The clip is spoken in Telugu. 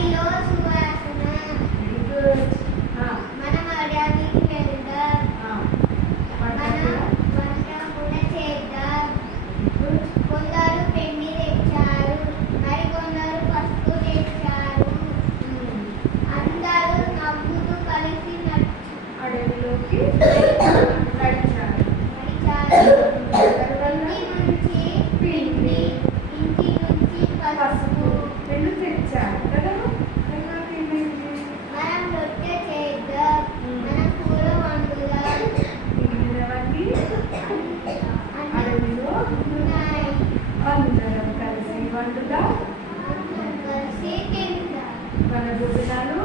గాలిలో సువాసన. Very good. మనం అడవికి వెళ్దాం. మనం వంట కూడా చేద్దాం. కొందరు పిండి తెచ్చారు, మరికొందరు పసుపు తెచ్చారు. అందరూ నవ్వుతూ కలిసి అడవిలోకి నడిచారు. ఇంటి నుంచి పిండి, ఇంటి నుంచి పసుపు. రెండు తెచ్చారు కదా. తర్వాత ఏమైంది? మనం రొట్టె చేద్దాం, మనం కూర వండుదాం. మిగిలినవన్నీ అడవిలో ఉన్నాయి. అందరం కలిసి వండుదాం. కలిసి తిందాం. మన భోజనాలు